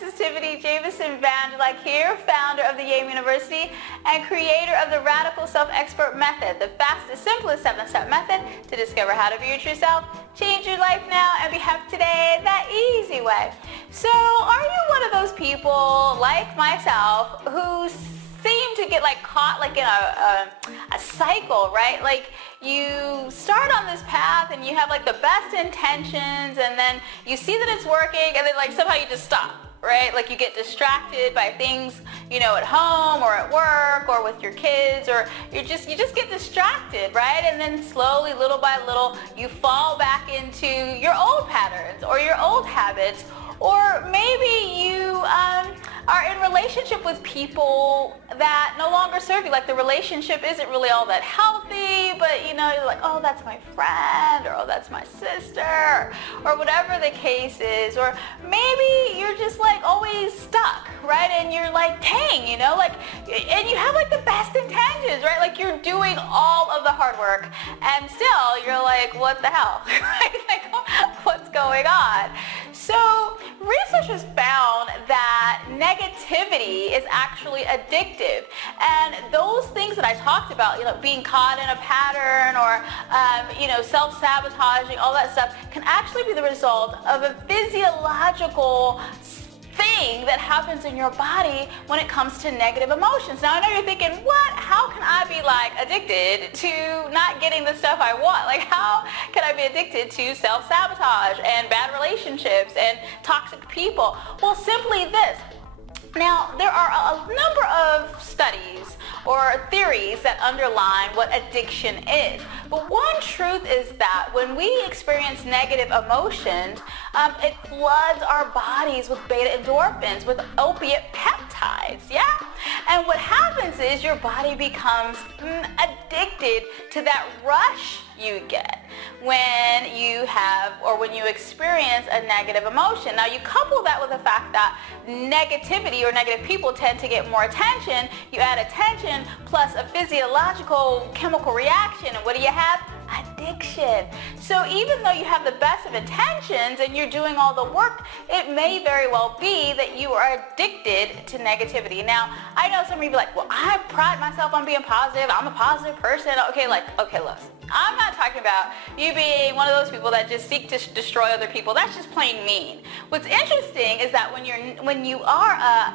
this is Tiffany Jamison Vandalek here, founder of the Yale University and creator of the Radical Self-Expert Method, the fastest, simplest 7-step method to discover how to be your true self, change your life now, and be happy today that easy way. So are you one of those people like myself who seem to get caught in a cycle, right? Like you start on this path and you have the best intentions, and then you see that it's working, and then somehow you just stop, right? Like you get distracted by things, at home or at work or with your kids, or you just get distracted, right? And then slowly, little by little, you fall back into your old patterns or your old habits, or maybe you are in relationship with people that no longer serve you. Like the relationship isn't really all that healthy, but you're like, oh, that's my friend, or oh, that's my sister, or whatever the case is. Or maybe you're just always stuck, right? And you're like, dang, and you have the best intentions, right? Like you're doing all of the hard work, and still you're like, what the hell, right? What's going on? So research has found that negativity is actually addictive, and those things that I talked about, being caught in a pattern or self-sabotaging, all that stuff, can actually be the result of a physiological thing that happens in your body when it comes to negative emotions. Now I know you're thinking, what? How can I be addicted to not getting the stuff I want? How can I be addicted to self-sabotage and bad relationships and toxic people? Well, simply this. Now, there are a number of studies or theories that underline what addiction is. But one truth is that when we experience negative emotions, it floods our bodies with beta-endorphins, with opiate peptides, yeah? And what happens is your body becomes addicted to that rush you get when you have or when you experience a negative emotion. Now you couple that with the fact that negativity or negative people tend to get more attention. You add attention plus a physiological chemical reaction, and what do you have? Addiction. So even though you have the best of intentions and you're doing all the work, it may very well be that you are addicted to negativity. Now, I know some of you be like, well, I pride myself on being positive. I'm a positive person. Okay, listen. I'm not talking about you being one of those people that just seek to destroy other people. That's just plain mean. What's interesting is that when you are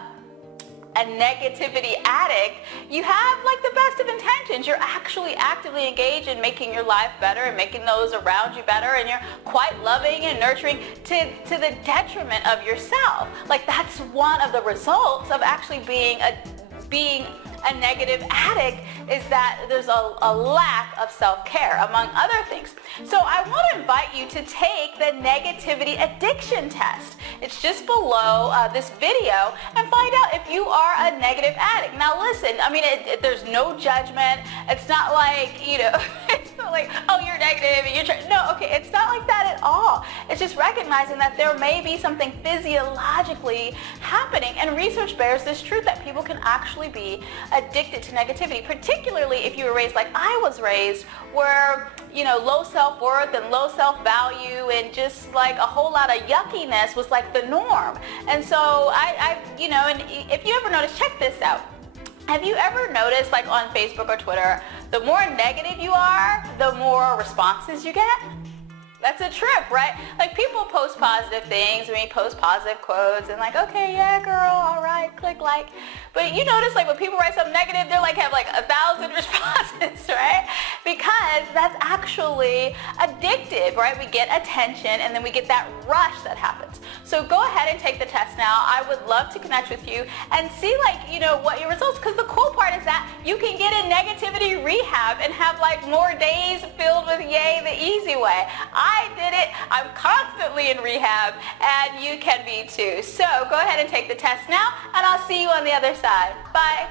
a negativity addict, you have the best of intentions. You're actually actively engaged in making your life better and making those around you better, and you're quite loving and nurturing to the detriment of yourself. That's one of the results of actually being a negative addict, is that there's a lack of self-care, among other things. So I want to invite you to take the negativity addiction test. It's just below this video, and find out if you are a negative addict. Now listen, there's no judgment. It's not it's not oh, you're negative and you're trying. No, okay, it's not like that at all. It's just recognizing that there may be something physiologically happening, and research bears this truth that people can actually be addicted to negativity, particularly if you were raised like I was raised, where low self-worth and low self-value and just a whole lot of yuckiness was the norm. And so and if you ever notice, check this out. Have you ever noticed on Facebook or Twitter, the more negative you are, the more responses you get? That's a trip, right? People post positive things, post positive quotes, and okay, yeah, girl, all right, click like. But you notice when people write something negative, they're have 1,000 responses, right? Because that's actually addictive, right? We get attention, and then we get that rush that happens. So go ahead and take the test now. I would love to connect with you and see what your results, because the cool part is that you can get in negativity rehab and have more days filled with yay the easy way. I did it. I'm constantly in rehab, and you can be too. So go ahead and take the test now, and I'll see you on the other side. Bye.